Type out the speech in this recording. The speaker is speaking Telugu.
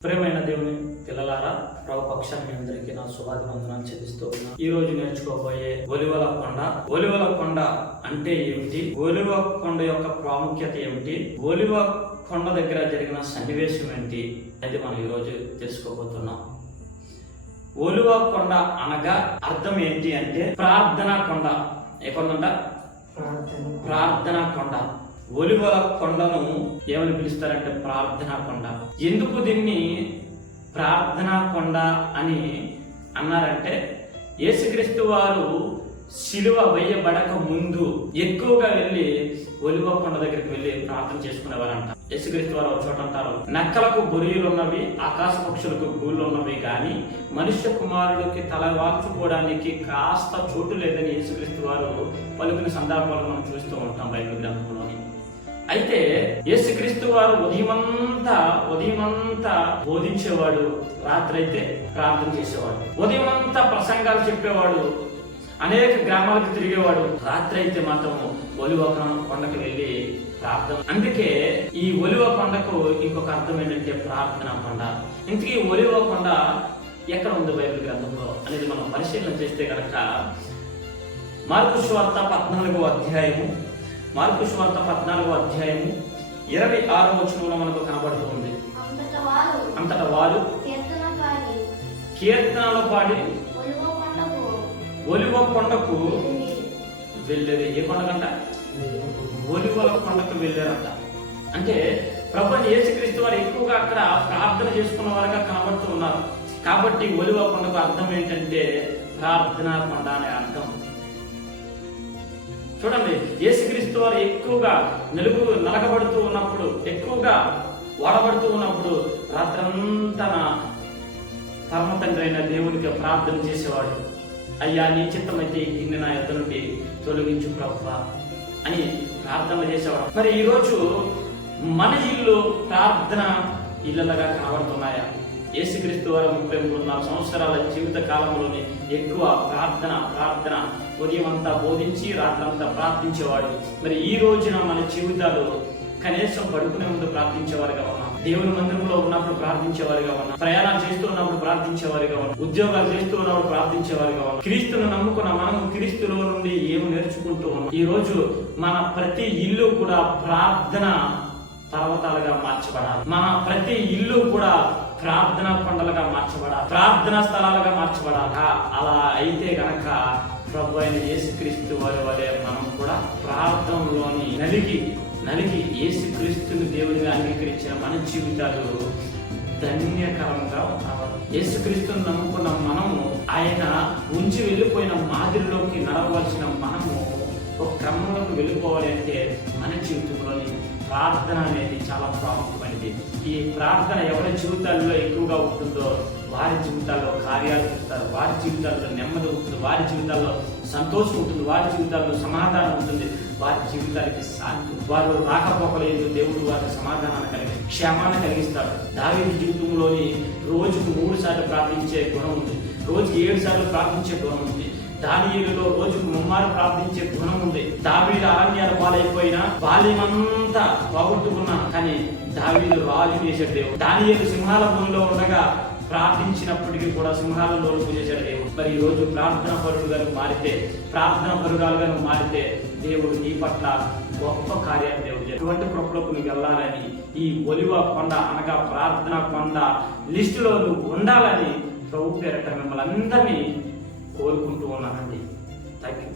ప్రేమైన దేవుని పిల్లలారా ప్రభు పక్షాన్ని అందరికీ నా శుభాభివందనాలు చెల్లిస్తూ ఉన్నా ఈ రోజు నేర్చుకోబోయే ఒలివల కొండ. ఒలివల కొండ అంటే ఏమిటి? ఒలివ కొండ యొక్క ప్రాముఖ్యత ఏమిటి? ఒలివ కొండ దగ్గర జరిగిన సన్నివేశం ఏంటి అది మనం ఈ రోజు తెలుసుకోబోతున్నాం. ఒలివ కొండ అనగా అర్థం ఏంటి అంటే ప్రార్థనా కొండ. ఏ కొండ? ప్రార్థనా కొండ. ఒలివల కొండను ఏమని పిలుస్తారంటే ప్రార్థనా కొండ. ఎందుకు దీన్ని ప్రార్థనా కొండ అని అన్నారంటే యేసుక్రీస్తు వారు శిలువ వేయబడక ముందు ఎక్కువగా వెళ్ళి ఒలివ కొండ దగ్గరికి వెళ్ళి ప్రార్థన చేసుకునేవారంట. యేసుక్రీస్తు వారు చోట అంటారు నక్కలకు బొరియులున్నవి ఆకాశ పక్షులకు గూళ్ళు ఉన్నవి కానీ మనుష్య కుమారుడికి తల వాల్చుకోవడానికి కాస్త చోటు లేదని యేసుక్రీస్తు వారు పలుకుని సందర్భాలు మనం చూస్తూ ఉంటాం. అయితే యేసుక్రీస్తు వారు ఉదయమంతా ఉదయమంతా బోధించేవాడు రాత్రి అయితే ప్రార్థన చేసేవాడు. ఉదయమంతా ప్రసంగాలు చెప్పేవాడు అనేక గ్రామాలకు తిరిగేవాడు రాత్రి అయితే మాత్రం ఒలివ కొండకు వెళ్ళి ప్రార్థన. అందుకే ఈ ఒలివ కొండకు ఇంకొక అర్థం ఏంటంటే ప్రార్థన కొండ ఇంతకీ ఒలివ కొండ ఎక్కడ ఉంది బైబిల్ గ్రంథంలో అనేది మనం పరిశీలన చేస్తే కనుక మార్పు స్వార్త పద్నాలుగో అధ్యాయము మార్పు స్వార్త పద్నాలుగో అధ్యాయము ఇరవై ఆరో వచనంలో మనకు కనబడుతుంది. అంతట వారు కీర్తనలు పాడి ఒలివ కొండకు. వెళ్ళేది ఏ కొండకంట? ఒలివల కొండకు వెళ్ళారంట. అంటే ప్రభు యేసుక్రీస్తు వారు ఎక్కువగా అక్కడ ప్రార్థన చేసుకున్న వారుగా కనబడుతూ ఉన్నారు. కాబట్టి ఒలివ కొండకు అర్థం ఏంటంటే ప్రార్థనా కొండ అనే అర్థం. చూడండి యేసుక్రీస్తు వారు ఎక్కువగా నిలుగు నలగబడుతూ ఉన్నప్పుడు ఎక్కువగా వాడబడుతూ ఉన్నప్పుడు రాత్రంతా పరమ తండ్రి అయిన దేవునికి ప్రార్థన చేసేవాడు. అయ్యా నీ చిత్తమైతే ఇన్ని నా ఎద్ద నుండి తొలగించు ప్రభు అని ప్రార్థన చేసేవాడు. మరి ఈరోజు మన ఇల్లు ప్రార్థన ఇళ్ళగా కనబడుతున్నాయా? యేసుక్రీస్తు వారు ముప్పై మూడున్నర సంవత్సరాల జీవిత కాలంలోనే ఎక్కువ ప్రార్థన ప్రార్థన ఉదయం అంతా బోధించి రాత్రంతా ప్రార్థించేవాడు. మరి ఈ రోజున మన జీవితాలు కనీసం పడుకునే ముందు ప్రార్థించేవారుగా ఉన్నాం దేవుని మందిరంలో ఉన్నప్పుడు ప్రార్థించేవారుగా ఉన్నాం ప్రయాణాలు చేస్తూ ఉన్నప్పుడు ప్రార్థించేవారుగా ఉన్నాం ఉద్యోగాలు చేస్తూ ఉన్నప్పుడు ప్రార్థించేవారుగా ఉన్నాం క్రీస్తును నమ్ముకున్న మనం క్రీస్తులో నుండి ఏమి నేర్చుకుంటూ ఉన్నాం? ఈ రోజు మన ప్రతి ఇల్లు కూడా ప్రార్థన పర్వతాలుగా మార్చబడాలి. మన ప్రతి ఇల్లు కూడా ప్రార్థన కొండలుగా మార్చబడాలి ప్రార్థనా స్థలాలుగా మార్చబడాలి? అలా అయితే గనక ప్రభు అయిన యేసుక్రీస్తు వారి వలె మనం కూడా ప్రార్థనలోని నలిగి నలిగి యేసుక్రీస్తుని దేవునిగా అంగీకరించిన మన జీవితాలు ధన్యకరంగా యేసుక్రీస్తుని నమ్ముకున్న మనము ఆయన ఉంచి వెళ్ళిపోయిన మాదిరిలోకి నడవలసిన మనము ఒక క్రమంలోకి వెళ్ళిపోవాలి అంటే మన జీవితంలోని ప్రార్థన అనేది చాలా ప్రాముఖ్యమైనది. ఈ ప్రార్థన ఎవరి జీవితాల్లో ఎక్కువగా ఉంటుందో వారి జీవితాల్లో కార్యాలు ఉంటారు వారి జీవితాల్లో నెమ్మది ఉంటుంది. వారి జీవితాల్లో సంతోషం ఉంటుంది. వారి జీవితాల్లో సమాధానం ఉంటుంది. వారి జీవితాలకి శాంతి వారు రాకపోకలేదు దేవుడు వారికి సమాధానాన్ని కలిగి క్షేమాన్ని కలిగిస్తాడు దావీదు జీవితంలోని రోజుకు మూడు సార్లు ప్రార్థించే గుణం ఉంది. రోజుకి ఏడు సార్లు ప్రార్థించే గుణం ఉంది. దానియులలో రోజుకు ముమ్మారు ప్రార్థించే గుణం ఉంది. దావీదు అరణ్యాల పాలైపోయినా బాల్యమంతా పోగొట్టుకున్నా కానీ దావీదు రాజు చేశాడు దేవుడు. దానియేలు సింహాల భూమిలో ఉండగా ప్రార్థించినప్పటికీ కూడా సింహాలలో చేశాడు దేవుడు. మరి ఈరోజు రోజు ప్రార్థన పరుడుగా మారితే ప్రార్థన పరుగాలుగా మారితే దేవుడు నీ పట్ల గొప్ప కార్యాలు దేవుడు ఎటువంటి కృపలోకి నువ్వు వెళ్ళాలని ఈ ఒలివ కొండ అనగా ప్రార్థన కొండ లిస్టులో నువ్వు ఉండాలని ప్రభు పేరట మిమ్మల్ని అందరినీ కోరుకుంటూ ఉన్నానండి. Thank you